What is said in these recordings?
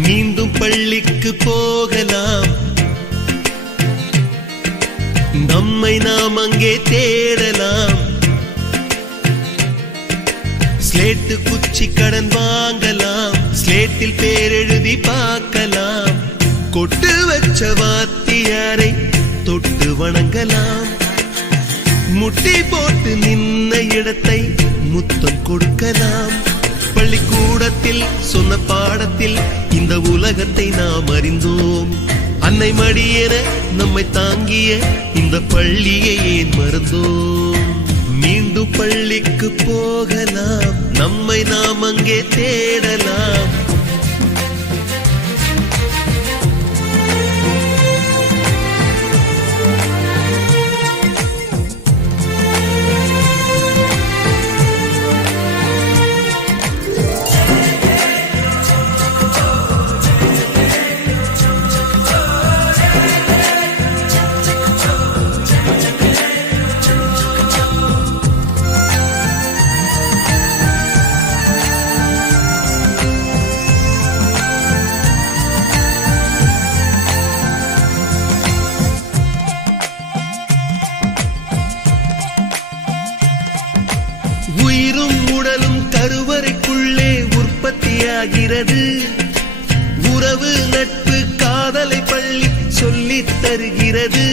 மீண்டும் பள்ளிக்கு போகலாம், நம்மை நாம் அங்கே தேடலாம். ஸ்லேட்டு குச்சி கடன் வாங்கலாம், ஸ்லேட்டில் பேர் எழுதி பார்க்கலாம். கொட்டு வச்ச வாத்தியாரை தொட்டு வணங்கலாம், முட்டி போட்டு நின்ன இடத்தை முத்தம் கொடுக்கலாம். பள்ளிக்கூடத்தில் சொன்ன பாடத்தில் இந்த உலகத்தை நாம் அறிந்தோம். அன்னை மடியென நம்மை தாங்கிய இந்த பள்ளியை ஏன் மறந்தோம்? மீண்டும் பள்ளிக்கு போகலாம், நம்மை நாம் அங்கே தேடலாம். உயிரும் உடலும் கருவறைக்குள்ளே உற்பத்தியாகிறது. உறவு நட்பு காதலை பள்ளி சொல்லித் தருகிறது.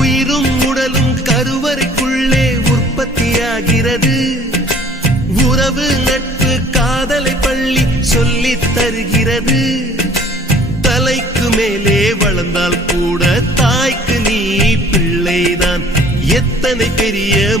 உயிரும் உடலும் கருவறைக்குள்ளே உற்பத்தியாகிறது. உறவு நட்பு காதலை பள்ளி சொல்லித் தருகிறது. தலைக்கு மேலே வளர்ந்தால் கூட தாய்க்கு நீ பிள்ளைதான். எத்தனை பெரிய